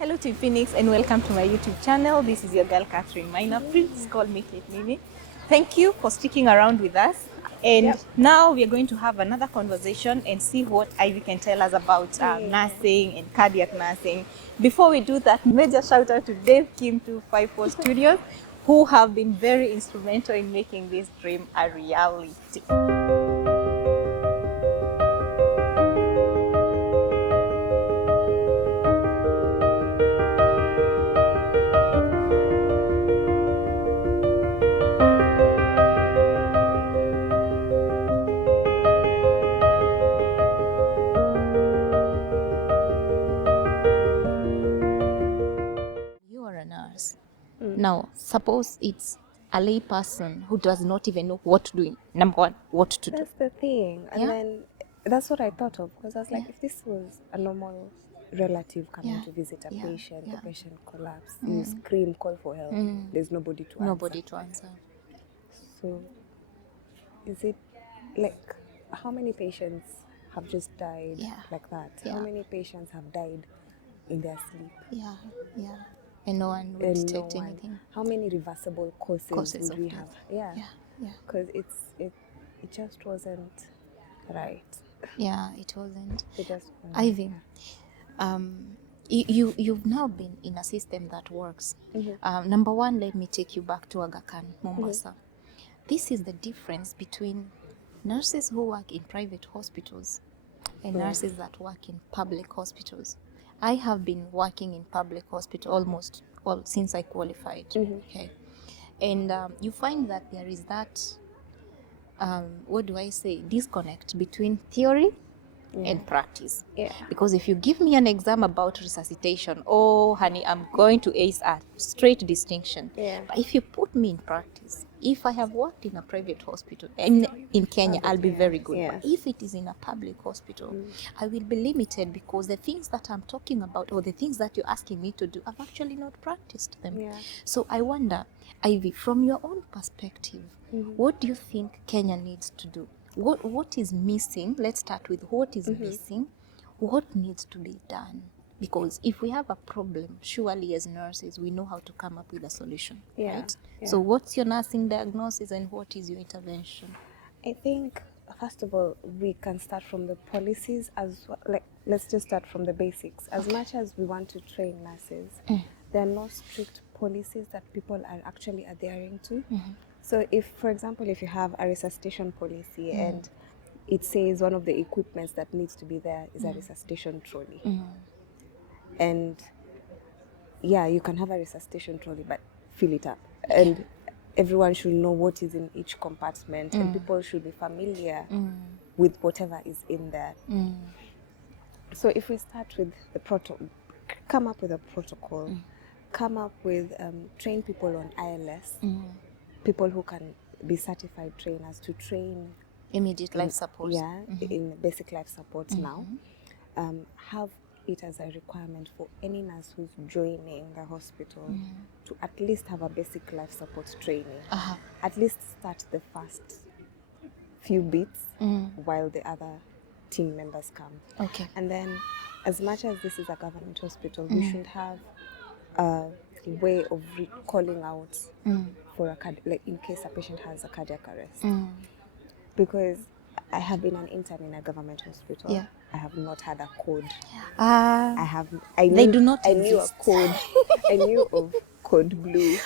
Hello to Phoenix and welcome to my YouTube channel. This is your girl Catherine Minor. Please call me Kate Mimi. Thank you for sticking around with us. And now we are going to have another conversation and see what Ivy can tell us about nursing and cardiac nursing. Before we do that, major shout out to Dave Kim 254 Studios, who have been very instrumental in making this dream a reality. You are a nurse. Now, suppose it's a lay person who does not even know what to do. Number one, what to do. That's the thing. And then that's what I thought of, because I was like, if this was a normal relative coming to visit a patient, the patient collapses, you scream, call for help. There's nobody to answer. Nobody to answer. So, is it like, how many patients have just died like that? How many patients have died in their sleep? Yeah. And no one would detect anything. How many reversible causes would we have? Yeah. Because it just wasn't right. Yeah, it wasn't. It just wasn't. Ivy, you've now been in a system that works. Number one, let me take you back to Aga Khan, Mombasa. This is the difference between nurses who work in private hospitals and nurses that work in public hospitals. I have been working in public hospital almost since I qualified. Okay, and you find that there is that disconnect between theory and practice. Because if you give me an exam about resuscitation, oh honey, I'm going to ace a straight distinction. But if you put me in practice, if I have worked in a private hospital in Kenya, I'll be very good. But if it is in a public hospital, I will be limited, because the things that I'm talking about or the things that you're asking me to do, I've actually not practiced them. So I wonder, Ivy, from your own perspective, what do you think Kenya needs to do? What is missing? Let's start with what is missing. What needs to be done? Because if we have a problem, surely as nurses, we know how to come up with a solution, right? So what's your nursing diagnosis and what is your intervention? I think, first of all, we can start from the policies as well. Like, let's just start from the basics. As much as we want to train nurses, there are no strict policies that people are actually adhering to. So if, for example, if you have a resuscitation policy and it says one of the equipments that needs to be there is a resuscitation trolley. And yeah, you can have a resuscitation trolley, but fill it up. And everyone should know what is in each compartment, and people should be familiar with whatever is in there. So if we start with the protocol, come up with a protocol, come up with train people on ILS, people who can be certified trainers to train Immediate life support. In basic life support now. Have it as a requirement for any nurse who's joining the hospital to at least have a basic life support training. At least start the first few bits while the other team members come. Okay. And then, as much as this is a government hospital, we should have a way of calling out for like in case a patient has a cardiac arrest. Because I have been an intern in a government hospital. I have not had a code. They do not I knew exist. a code. I knew of code blue.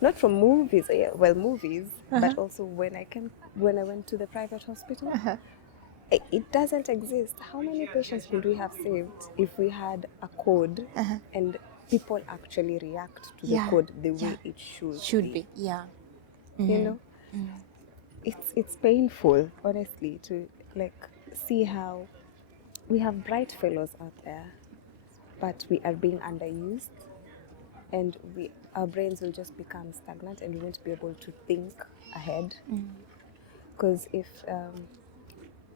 Not from movies, movies, but also when I went to the private hospital. It doesn't exist. How many patients would we have saved if we had a code and people actually react to the code the way it should be? Yeah. You know? It's painful, honestly, to like see how we have bright fellows out there, but we are being underused, and our brains will just become stagnant, and we won't be able to think ahead. Because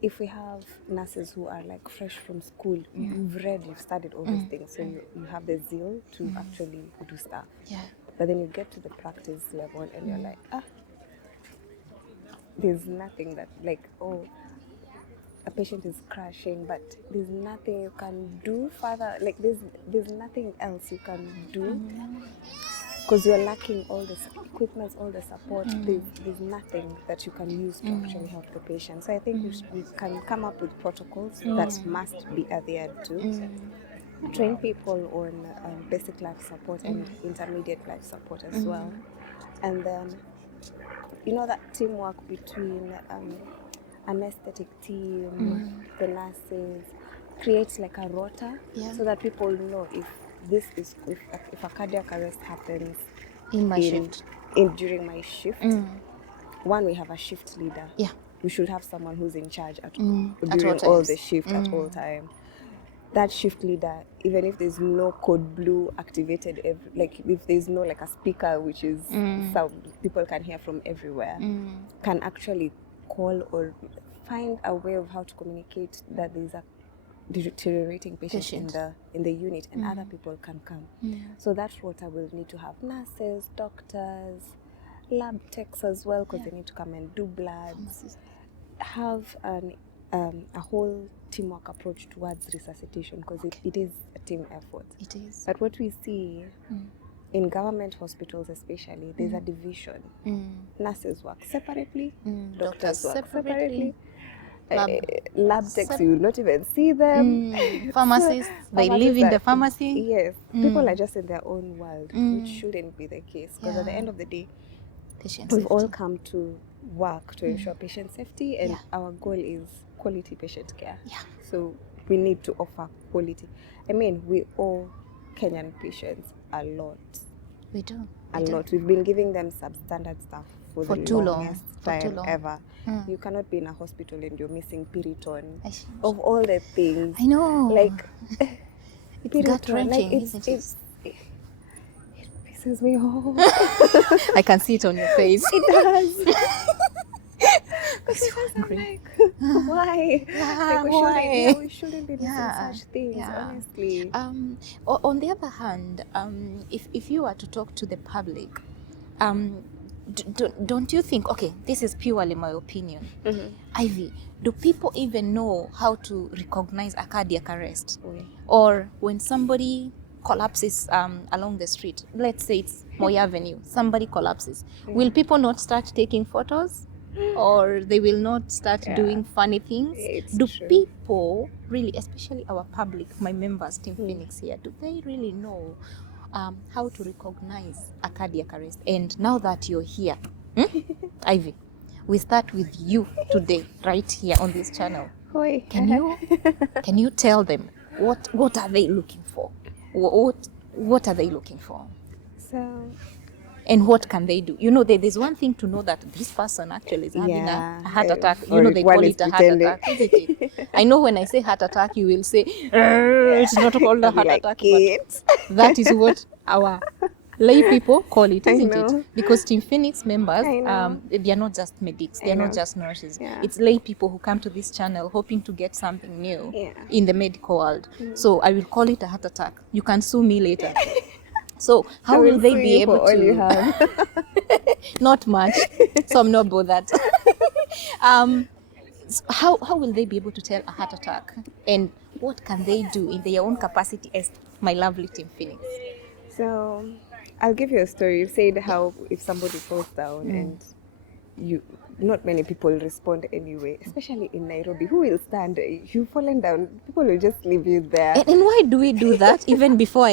if we have nurses who are like fresh from school, you've studied all these things, so you have the zeal to actually do stuff. But then you get to the practice level and you're like, there's nothing that, like, a patient is crashing, but there's nothing you can do further. Like there's nothing else you can do because you're lacking all the equipment, all the support. There's nothing that you can use to actually help the patient. So I think we can come up with protocols that must be adhered to. Train people on basic life support and intermediate life support as well. And then, that teamwork between anesthetic team, the nurses, creates like a rota so that people know if a cardiac arrest happens in my shift. During my shift, one, we have a shift leader. Yeah. We should have someone who's in charge all during all times. the shift at all time. That shift leader, even if there's no code blue activated, if there's no like a speaker which is sound people can hear from everywhere, can actually call or find a way of how to communicate that there's a deteriorating patient in the unit, and other people can come. So that rota will need to have nurses, doctors, lab techs as well, because they need to come and do bloods. Have a whole teamwork approach towards resuscitation, because it is a team effort. It is. But what we see in government hospitals especially, there's a division. Nurses work separately, doctors work separately. Lab techs, you will not even see them. Pharmacists, they live in the pharmacy. Yes, people are just in their own world, which shouldn't be the case, because at the end of the day, we've all come to work to ensure patient safety, and our goal is quality patient care. So we need to offer quality. I mean, we owe Kenyan patients a lot. We do. A lot. We've been giving them substandard stuff for the too longest long. time ever. You cannot be in a hospital and you're missing Piriton. Of all the things. I know. Like, it's gut-wrenching, isn't it? It pisses me off. I can see it on your face. It does. Because I'm like, why? We shouldn't be missing such things, honestly. On the other hand, if you were to talk to the public, don't you think, okay, this is purely my opinion, Ivy, do people even know how to recognize a cardiac arrest? Or when somebody collapses along the street, let's say it's Moi Avenue, somebody collapses, will people not start taking photos? Or they will not start doing funny things? Do people really, especially our public, my members, Team Phoenix here, do they really know how to recognize a cardiac arrest? And now that you're here, Ivy, we start with you today, right here on this channel. Can you tell them what are they looking for? What are they looking for? And what can they do? There's one thing to know that this person actually is having a heart attack. They call it a heart attack, isn't it? I know when I say heart attack, you will say, it's not called a heart attack. But that is what our lay people call it, isn't it? Because Team Phoenix members, they are not just medics, they are not just nurses. It's lay people who come to this channel hoping to get something new in the medical world. So I will call it a heart attack. You can sue me later. So how will they be able to? All you have. Not much, so I'm not bothered. How will they be able to tell a heart attack, and what can they do in their own capacity as my lovely Team Phoenix? So I'll give you a story. You said how if somebody falls down and not many people respond anyway, especially in Nairobi. Who will stand? You've fallen down, people will just leave you there. And why do we do that even before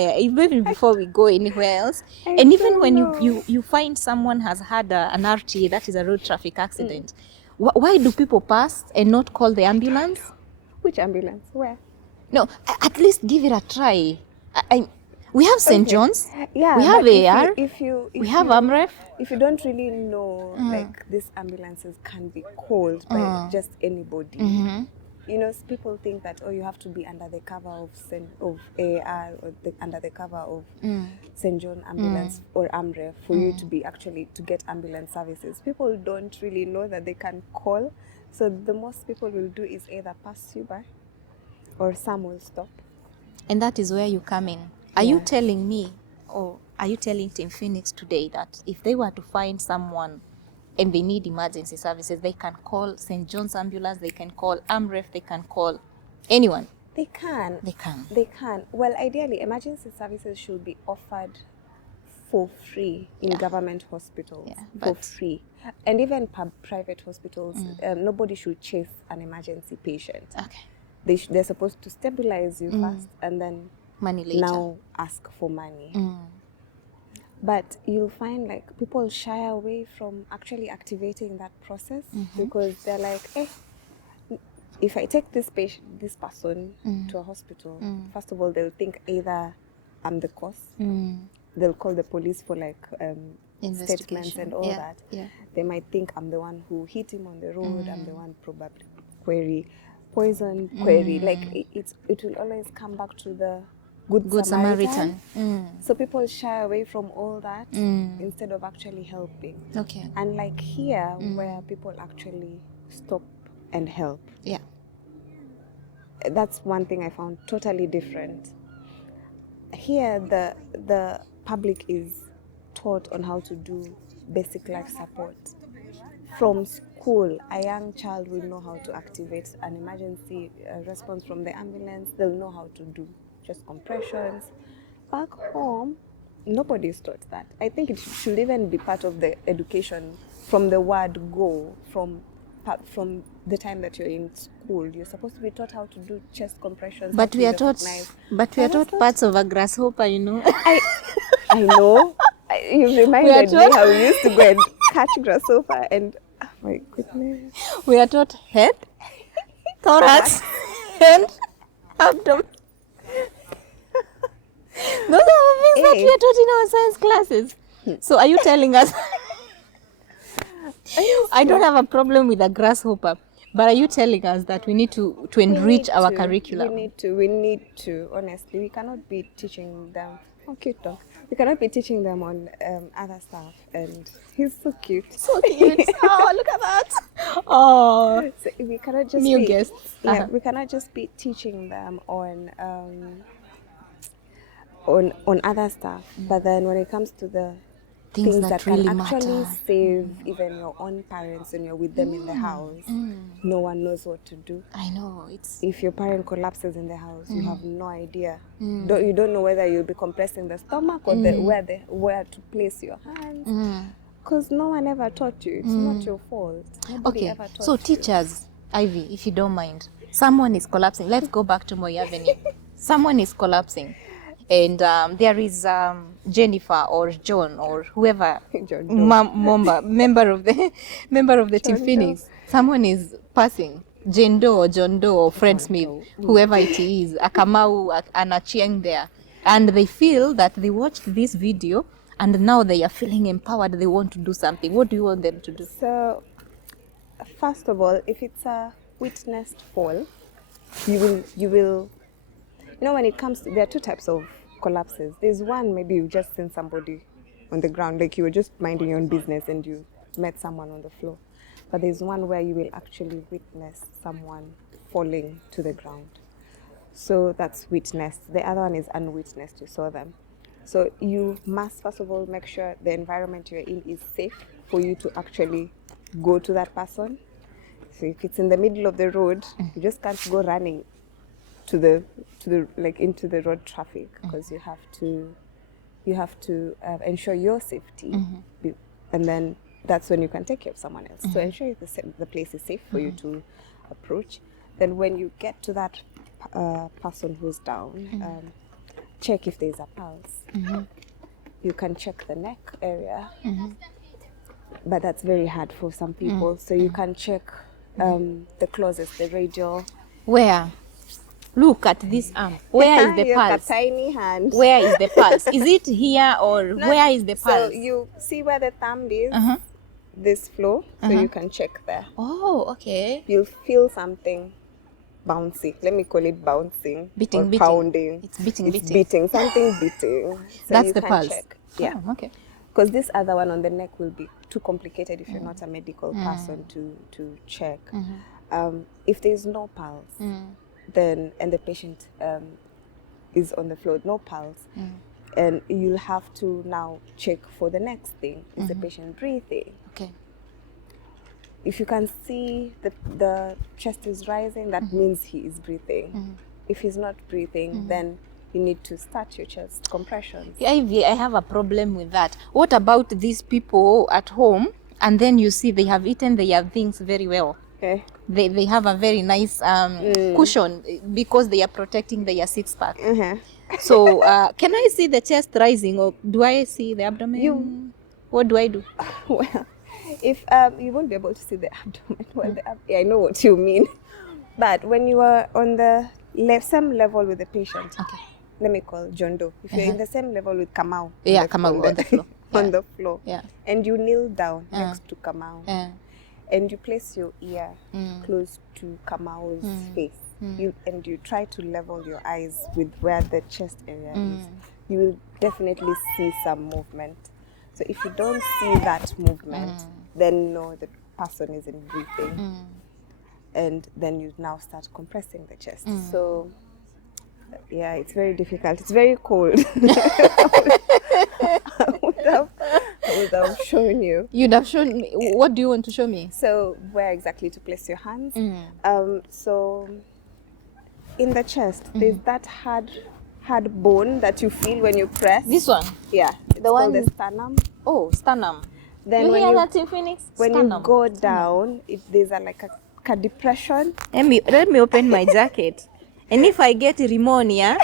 we go anywhere else? And even when you find someone has had an RTA, that is a road traffic accident, why do people pass and not call the ambulance? Which ambulance? Where? No, at least give it a try. We have St. John's, we have AR, we have AMREF. If you don't really know, like these ambulances can be called by just anybody. People think that you have to be under the cover of AR or under the cover of St. John ambulance or AMREF for you to be to get ambulance services. People don't really know that they can call, so the most people will do is either pass you by or some will stop. And that is where you come in. Are you telling me, or are you telling Team Phoenix today that if they were to find someone and they need emergency services, they can call St. John's ambulance, they can call AMREF, they can call anyone. They can. They can. They can. Well, ideally, emergency services should be offered for free in government hospitals, for free. And even private hospitals, nobody should chase an emergency patient. Okay. They're supposed to stabilize you first and then money later. Now ask for money. But you'll find like people shy away from actually activating that process because they're like, if I take this person to a hospital, first of all, they'll think either I'm the cause. They'll call the police for like statements and all that. Yeah. They might think I'm the one who hit him on the road. I'm the one probably poison. Like it will always come back to the good Samaritan. So people shy away from all that instead of actually helping. Okay. And like here, where people actually stop and help. Yeah. That's one thing I found totally different. Here, the public is taught on how to do basic life support. From school, a young child will know how to activate an emergency response from the ambulance. They'll know how to do just compressions. Back home, nobody is taught that. I think it should even be part of the education from the word go, from the time that you're in school. You're supposed to be taught how to do chest compressions. But we are taught parts of a grasshopper, you know. I know. You reminded me how we used to go and catch grasshopper and oh my goodness. We are taught head, thorax, and abdomen. Those are the things that we are taught in our science classes. So are you telling us? I don't have a problem with a grasshopper, but are you telling us that we need to enrich our curriculum? We need to, honestly. We cannot be teaching them. Oh, cute dog. We cannot be teaching them on other stuff. And he's so cute. So cute. Oh, look at that. Oh. So we cannot just new guests. Yeah, we cannot just be teaching them on other stuff. But then when it comes to the things that really can actually matter. save even your own parents when you're with them in the house, no one knows what to do. I know. If your parent collapses in the house, you have no idea. You don't know whether you'll be compressing the stomach or where to place your hands. Because no one ever taught you. It's not your fault. Nobody ever taught so you. teachers, Ivy, if you don't mind, someone is collapsing. Let's go back to Moi Avenue. Someone is collapsing. And there is Jennifer or John or whoever member of the Team Phoenix. Someone is passing, Jane Doe or John Doe or Fred Smith, whoever it is, Akamau and Achieng there, and they feel that they watched this video and now they are feeling empowered. They want to do something. What do you want them to do? So, first of all, if it's a witnessed fall, you will. You know, when it comes to, there are two types of collapses. There's one, maybe you've just seen somebody on the ground, like you were just minding your own business and you met someone on the floor. But there's one where you will actually witness someone falling to the ground. So that's witnessed. The other one is unwitnessed, you saw them. So you must, first of all, make sure the environment you're in is safe for you to actually go to that person. So if it's in the middle of the road, you just can't go running to the like into the road traffic, because you have to ensure your safety, and then that's when you can take care of someone else. So ensure the place is safe for you to approach. Then when you get to that person who's down, check if there's a pulse. You can check the neck area, but that's very hard for some people. So you can check the closest, the radial. Where? Look at this arm. Where is the pulse? A tiny hand. Where is the pulse? Is it here or where is the pulse? So you see where the thumb is, this floor, so you can check there. Oh, okay. You'll feel something bouncing. Let me call it bouncing. Beating. Pounding. It's beating. Something beating. So that's you the can pulse. Check. Yeah. Oh, okay. Because this other one on the neck will be too complicated if you're not a medical person to check. If there's no pulse, then and the patient is on the floor, no pulse, and you'll have to now check for the next thing. Is the patient breathing? Okay. if you can see the chest is rising, that means he is breathing. If he's not breathing, then you need to start your chest compressions. Ivy, I have a problem with that. What about these people at home, and then you see they have eaten their things very well? Okay. They have a very nice cushion because they are protecting their six-pack. So can I see the chest rising, or do I see the abdomen? What do I do? Well, if you won't be able to see the abdomen, well, I know what you mean. But when you are on the same level with the patient, let me call John Doe. If you're in the same level with Kamau, Kamau on the floor, on the floor, and you kneel down next to Kamau, and you place your ear close to Kamau's face, and you try to level your eyes with where the chest area is, you will definitely see some movement. So if you don't see that movement, then no, the person isn't breathing. And then you now start compressing the chest. So yeah, it's very difficult. It's very cold. I would have shown you. You'd have shown me. What do you want to show me? So where exactly to place your hands. So in the chest, there's that hard bone that you feel when you press. This one? Yeah. The one? Called the sternum. Oh, sternum. Then you when hear you, that in Phoenix? When you go down, there's like a depression. Let me open my jacket. And if I get pneumonia,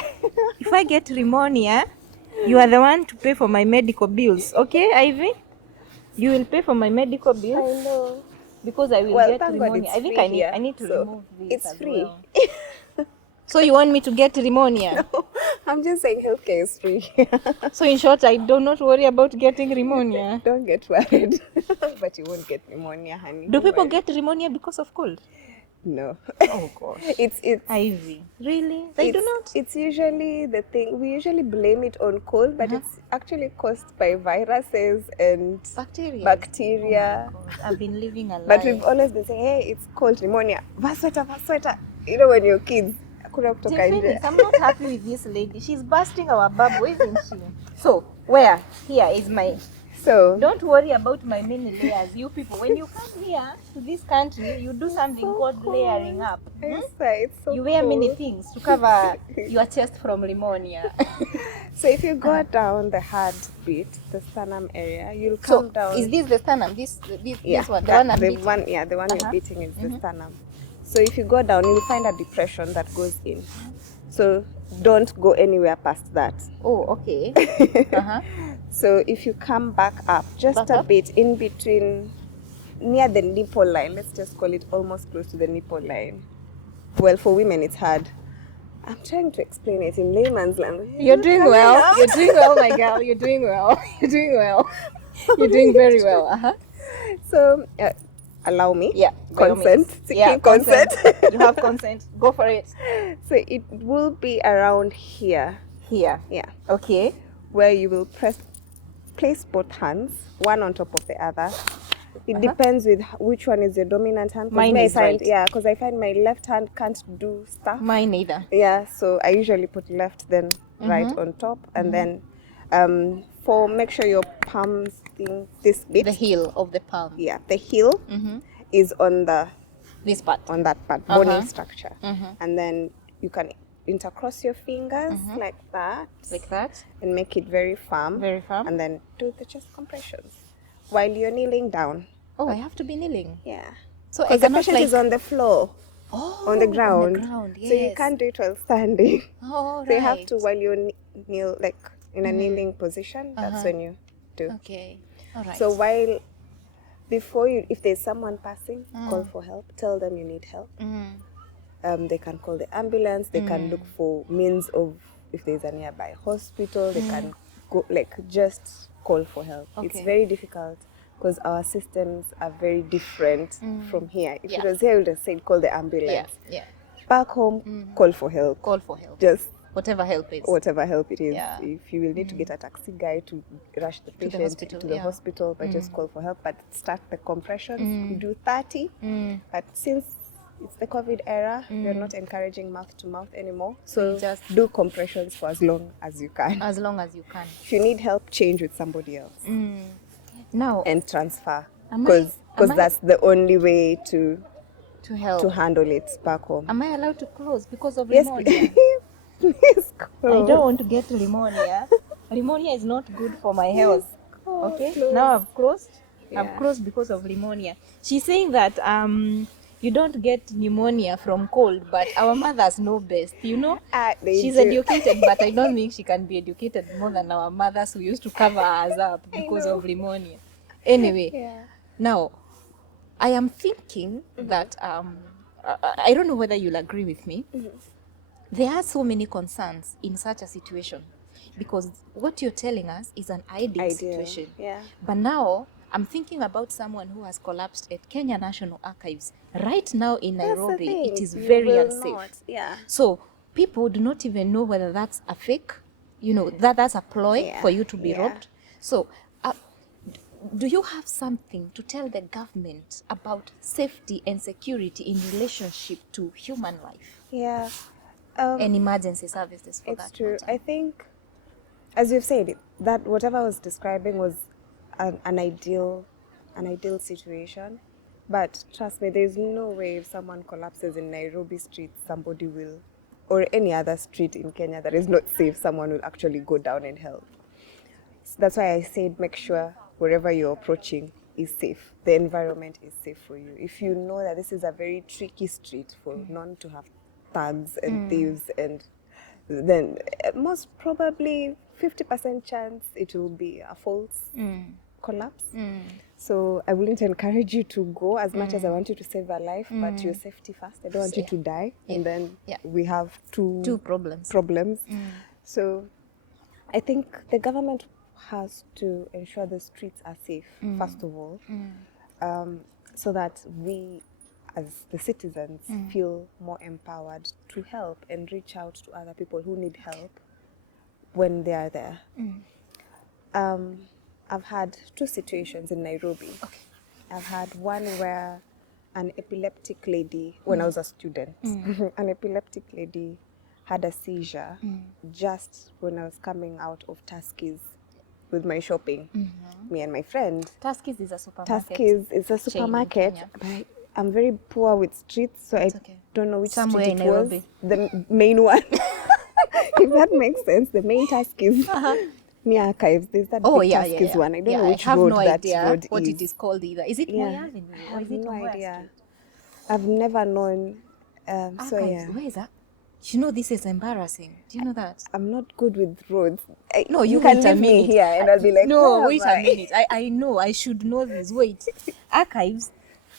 you are the one to pay for my medical bills. Okay, Ivy? You will pay for my medical bills. I know. Because I will get pneumonia. I think I need to remove this. It's free. Well. So you want me to get pneumonia? No, I'm just saying healthcare is free. So in short, I do not worry about getting pneumonia. Don't get worried. But you won't get pneumonia, honey. Do people get pneumonia because of cold? No. Oh gosh. It's Ivy. Really? They do not? It's usually the thing. We usually blame it on cold, but it's actually caused by viruses and bacteria. Oh I've been living a lie. But we've always been saying, hey, it's cold, pneumonia. Sweater. You know, when you're kids. I'm not happy with this lady. She's busting our bubble, isn't she? So, here is my... So don't worry about my many layers. You people, when you come here to this country, you do something called layering up. It's so you wear many things to cover your chest from pneumonia. So if you go down the hard bit, the sternum area, you'll come down. Is this the sternum? This one? The one you're beating is the sternum. So if you go down, you'll find a depression that goes in. So don't go anywhere past that. Oh, okay. So if you come back up, just a bit in between, near the nipple line, let's just call it almost close to the nipple line. Well, for women, it's hard. I'm trying to explain it in layman's language. You're doing well. You're doing well, my girl. You're doing well. You're doing well. You're doing very well. So, allow me. Yeah. Consent. Consent. You have consent. Go for it. So it will be around here. Here. Yeah. Okay. Where you will place both hands, one on top of the other. It depends with which one is your dominant hand. Mine is right. Yeah, because I find my left hand can't do stuff. Mine neither. Yeah, so I usually put left, then right on top, and then make sure your palms this bit. The heel of the palm. Yeah, the heel is on this part. On that part, bony structure, and then you can intercross your fingers like that, and make it very firm, and then do the chest compressions while you're kneeling down. Oh, I have to be kneeling. Yeah, so because the patient is on the floor, on the ground, yes. So you can't do it while standing. Oh, right. So you have to while you kneel, like in a kneeling position. That's when you do. Okay, all right. So if there's someone passing, call for help. Tell them you need help. They can call the ambulance. They can look for means of, if there's a nearby hospital, they can go, just call for help. Okay. It's very difficult because our systems are very different from here. If it was here, we would have said call the ambulance. Yeah. Back home, call for help. Call for help. Just whatever help it is. Whatever help it is. Yeah. If you will need to get a taxi guy to rush the patient to the hospital, but just call for help. But start the compressions. You do 30. But since it's the COVID era, we're not encouraging mouth to mouth anymore. So just do compressions for as long as you can. As long as you can. If you need help, change with somebody else. Now, and transfer because that's the only way to help. handle it back home. Am I allowed to close because of Yes, pneumonia? please close. I don't want to get pneumonia. Pneumonia is not good for my health. Okay, close. now I've closed. Yeah. I've closed because of pneumonia. She's saying that you don't get pneumonia from cold, but our mothers know best, you know. She's do. educated, but I don't think she can be educated more than our mothers who used to cover us up because of pneumonia. Anyway, now I am thinking that I don't know whether you'll agree with me. There are so many concerns in such a situation because what you're telling us is an ideal situation. Yeah. But now I'm thinking about someone who has collapsed at Kenya National Archives. Right now in Nairobi, it is very unsafe. Yeah. So people do not even know whether that's a fake, you know, that's a ploy for you to be robbed. So do you have something to tell the government about safety and security in relationship to human life? Yeah. And emergency services for that It's true. matter? I think, as you've said, that whatever I was describing was an ideal situation. But trust me, there's no way if someone collapses in Nairobi street, somebody will, or any other street in Kenya that is not safe, someone will actually go down and help. So that's why I said make sure wherever you're approaching is safe. The environment is safe for you. If you know that this is a very tricky street for none to have thugs and thieves, and then most probably 50% chance it will be a false collapse. So I wouldn't encourage you to go as much as I want you to save a life, but your safety first. I don't want you to die, and then we have two problems. So I think the government has to ensure the streets are safe, first of all, so that we as the citizens feel more empowered to help and reach out to other people who need help when they are there. I've had two situations in Nairobi. I've had one where an epileptic lady, when I was a student, an epileptic lady had a seizure just when I was coming out of Tuskys with my shopping, me and my friend. Tuskys is a supermarket. Tuskys is a supermarket, but I'm very poor with streets, so I don't know which Somewhere street in it Nairobi. was. The main one, if that makes sense, the main Tuskys. Near Archives, there's that big Tuskys one. I don't know which road that road is. I have no idea what it is called either. Is it Moi Avenue? I have no idea. I've never known. Archives. So yeah. Where is that? You know, this is embarrassing. Do you know that? I'm not good with roads. No, you can wait a leave me minute. here and I'll be like, no, where wait am a I? minute. I know. I should know this. Wait. Archives.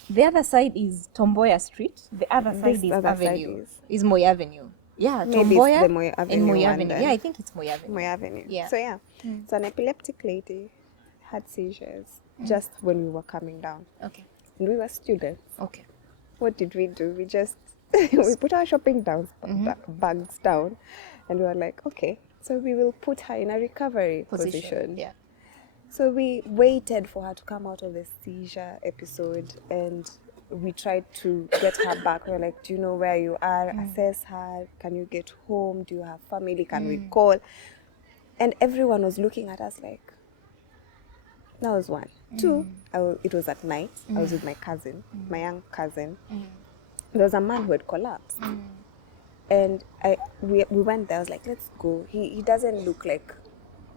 The other side is Tomboya Street. The other side is Avenue. Is Moi Avenue. Yeah, Maybe Tomboya it's the Moi Avenue and Moi one Avenue. then. Yeah, I think it's Moi Avenue. Moi Avenue. Yeah. So yeah, so an epileptic lady had seizures just when we were coming down. Okay. And we were students. Okay. What did? We just we put our shopping bags down, and we were like, okay, so we will put her in a recovery position. Yeah. So we waited for her to come out of the seizure episode, and we tried to get her back. We were like, do you know where you are? Assess her. Can you get home? Do you have family? Can we call? And everyone was looking at us like, that was one. Two, it was at night. I was with my cousin, my young cousin. There was a man who had collapsed. And we went there. I was like, let's go. He doesn't look like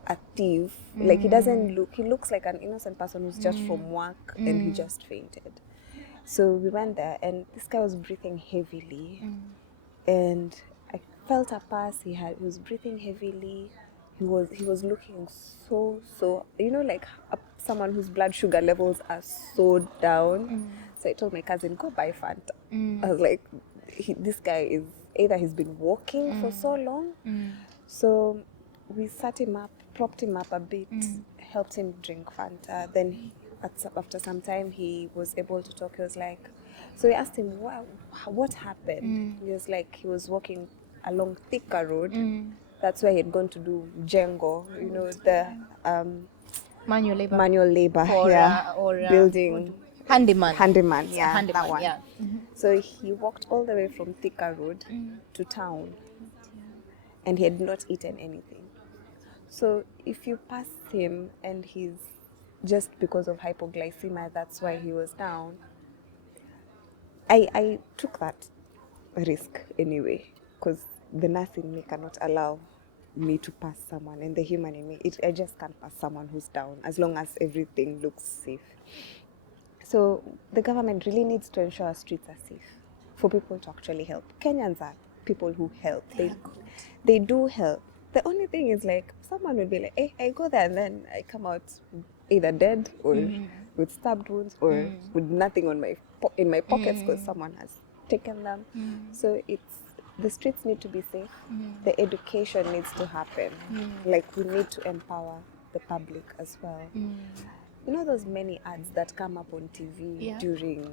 a thief. Like, he looks like an innocent person who's just from work and he just fainted. So we went there, and this guy was breathing heavily. And I felt a pulse. He was breathing heavily. He was looking so, you know, like someone whose blood sugar levels are so down. So I told my cousin, go buy Fanta. I was like, this guy is, either he's been walking for so long. So we sat him up, propped him up a bit, helped him drink Fanta. Then after some time, he was able to talk. He was like, so we asked him, what happened? He was like, he was walking along Thika Road. That's where he had gone to do Jengo, you know, the Manual labor. For, building. Handyman, yeah, handyman, that one. Yeah. So he walked all the way from Thika Road to town, and he had not eaten anything. So if you pass him and he's just because of hypoglycemia, that's why he was down. I took that risk anyway, because the nurse in me cannot allow me to pass someone, and the human in me, I just can't pass someone who's down as long as everything looks safe. So the government really needs to ensure our streets are safe for people to actually help. Kenyans are people who help. They do help. The only thing is, like, someone will be like, hey, I go there and then I come out either dead or with stabbed wounds or with nothing on in my pockets because someone has taken them. So the streets need to be safe. The education needs to happen. Like, we need to empower the public as well. You know those many ads that come up on TV during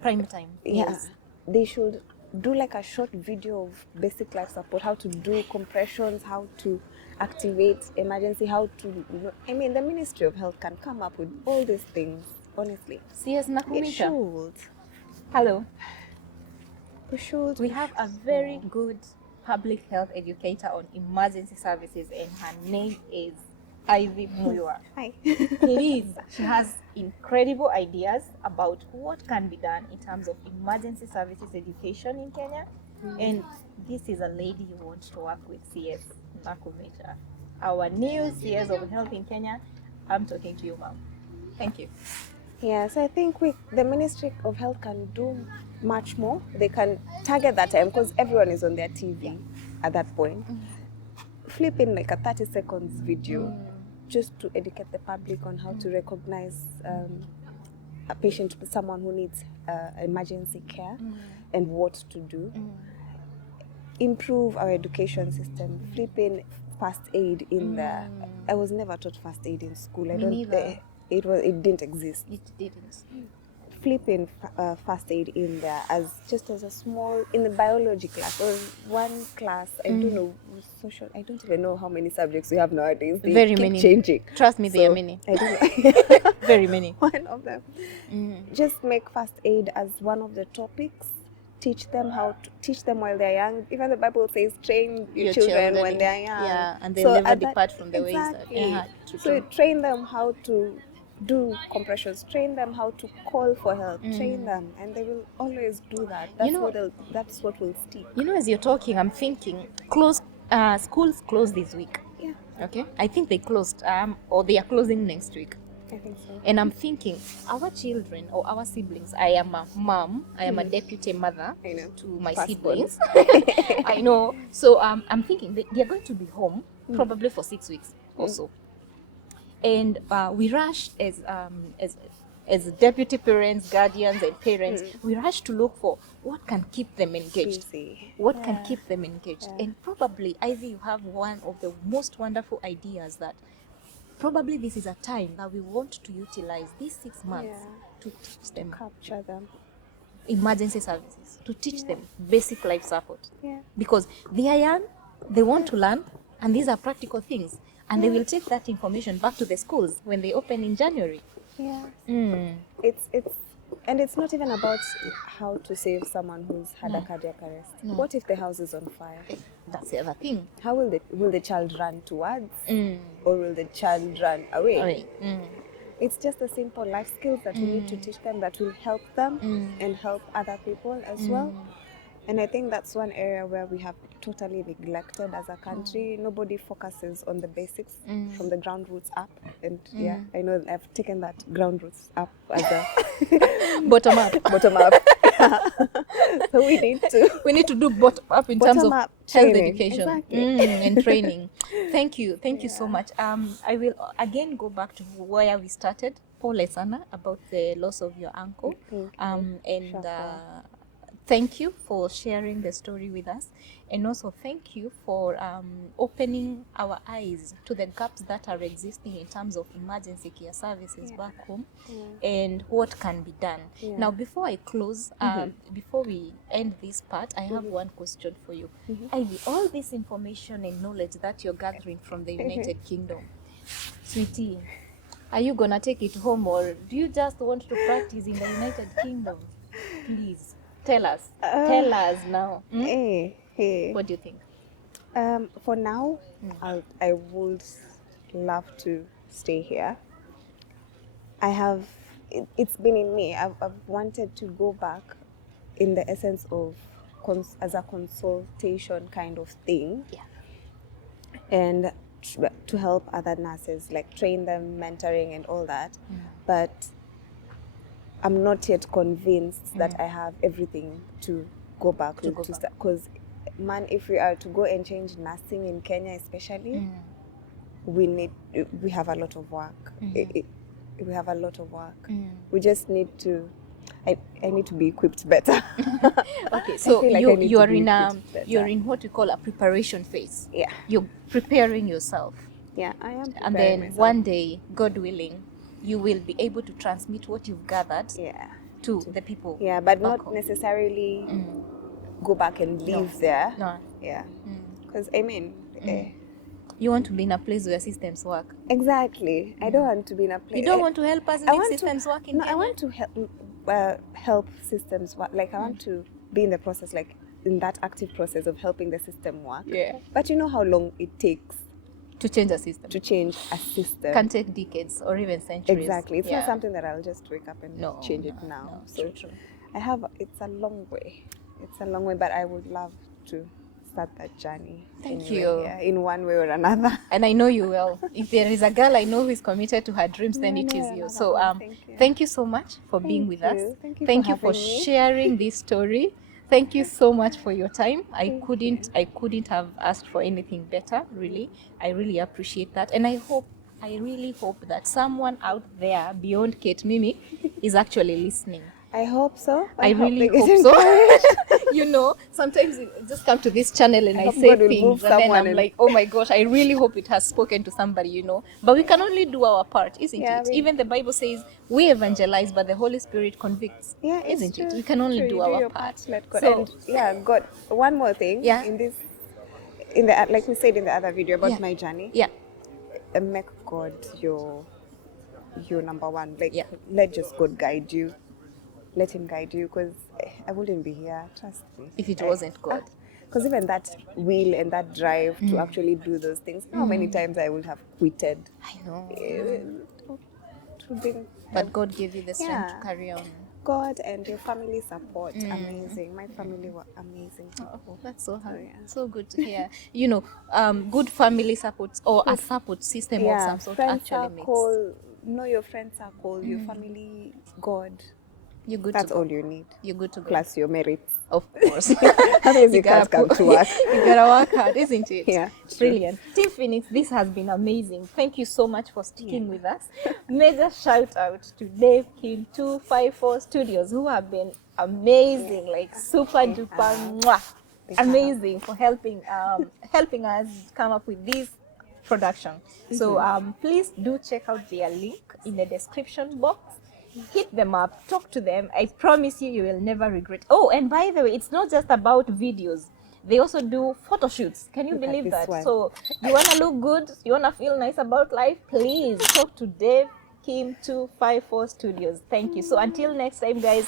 prime time? Yes. They should do like a short video of basic life support, how to do compressions, how to activate emergency, how to, I mean, the Ministry of Health can come up with all these things, honestly. CS Nakumisha. It should. Hello. We have a very good public health educator on emergency services, and her name is Ivy Mwiwa. Hi. Please, she has incredible ideas about what can be done in terms of emergency services education in Kenya. And this is a lady you want to work with, CS Nakumisha, our new CS of Health in Kenya. I'm talking to you, ma'am. Thank you. Yes, I think the Ministry of Health can do much more. They can target that time because everyone is on their TV at that point. Flip in like a 30 seconds video just to educate the public on how to recognize a patient, someone who needs emergency care and what to do. Improve our education system. Flip in first aid in there. I was never taught first aid in school. It didn't exist. It didn't. Flip in first aid in there as a small, in the biology class or one class. I don't know, social. I don't even know how many subjects we have nowadays. They very keep many. Changing. Trust me, there are many. I don't know. Very many. One of them. Just make first aid as one of the topics. Teach them while they're young. Even the Bible says, train your children when they're young. Yeah, and they'll never depart from the ways that. So train them how to do compressions, train them how to call for help, train them, and they will always do that. That's what will stick. As you're talking, I'm thinking schools close this week. Yeah. Okay. I think they closed, or they are closing next week. I think so. And I'm thinking, our children or our siblings, I am a mom, I am a deputy mother to my siblings. I know. So I'm thinking they're going to be home probably for 6 weeks or so. And we rush as deputy parents, guardians, and parents, we rush to look for what can keep them engaged. What can keep them engaged. And probably, Ivy, you have one of the most wonderful ideas that probably this is a time that we want to utilize these 6 months to teach them. Capture them. Emergency services. To teach them basic life support. Yeah. Because they are young, they want to learn, and these are practical things. And they will take that information back to the schools when they open in January. Yeah. It's not even about how to save someone who's had a cardiac arrest. What if the house is on fire? That's the other thing. How will the child run towards, or will the child run away? It's just the simple life skills that we need to teach them that will help them and help other people as well. And I think that's one area where we have totally neglected as a country. Nobody focuses on the basics from the ground roots up. And I know I've taken that ground roots up as a bottom up. So we need to do bottom up in terms of health education and training. Thank you so much. I will again go back to where we started. Pole sana about the loss of your uncle. Thank you for sharing the story with us, and also thank you for opening our eyes to the gaps that are existing in terms of emergency care services back home and what can be done. Now, before I close, before we end this part, I have one question for you. Ivy, all this information and knowledge that you're gathering from the United Kingdom, sweetie, are you gonna take it home, or do you just want to practice in the United Kingdom? Please. Tell us now. What do you think? For now, I would love to stay here. it's been in me. I've wanted to go back in the essence of as a consultation kind of thing. Yeah. And to help other nurses, like train them, mentoring and all that. But I'm not yet convinced that I have everything to go back to start. Because, man, if we are to go and change nursing in Kenya especially, we have a lot of work. We have a lot of work. We just need to, I need to be equipped better. Okay, so you're in what we call a preparation phase. Yeah. You're preparing yourself. Yeah, I am preparing And then myself. one day, God willing, you will be able to transmit what you've gathered to the people. Yeah, but back not home. necessarily go back and live there. No. Yeah. Because, I mean... you want to be in a place where systems work. Exactly. I don't want to be in a place... You don't want to help us make systems work in Kenya? I want to help systems work. Like, I want to be in the process, like, in that active process of helping the system work. Yeah. But you know how long it takes to change a system. To change a system. Can take decades or even centuries. Exactly. It's not something that I'll just wake up and change it now. No, so true. it's a long way. It's a long way, but I would love to start that journey. Thank you. Yeah, in one way or another. And I know you will. If there is a girl I know who is committed to her dreams, then it is you. So thank you so much for being with us. Thank you for sharing this story. Thank you so much for your time. I couldn't have asked for anything better, really. I really appreciate that. And I really hope that someone out there beyond Kate Mimi is actually listening. I hope so. I really hope so. You know, sometimes you just come to this channel and I say things and then I'm like, oh my gosh, I really hope it has spoken to somebody, you know. But we can only do our part, isn't it? Even the Bible says we evangelize, but the Holy Spirit convicts. Yeah, isn't it? We can only do our part. Let God. So, and God, one more thing. Yeah. Like we said in the other video about my journey. Yeah. Make God your number one. Like, let just God guide you. Let him guide you, because I wouldn't be here, trust me. If it wasn't God. Because even that will and that drive to actually do those things, how many times I would have quitted. I know. But God gave you the strength to carry on. God and your family support, amazing. My family were amazing. Oh, that's so happy. So good to hear. You know, good family support or a support system of some sort actually makes. Know your friend circle, your family, God. You're good. That's all you need. You're good to go. Plus your merits. Of course. Otherwise you can't come to work. You gotta work hard, isn't it? Yeah. Brilliant. Team Phoenix, this has been amazing. Thank you so much for sticking with us. Mega shout out to Dave King 254 Studios, who have been amazing, like super duper mwah. Amazing for helping us come up with this production. So please do check out their link in the description box. Hit them up, talk to them. I promise you will never regret. Oh, and by the way, it's not just about videos. They also do photo shoots. Can you believe that? So you want to look good, you want to feel nice about life, please talk to Dave Kim 254 Studios. Thank you. So until next time, guys.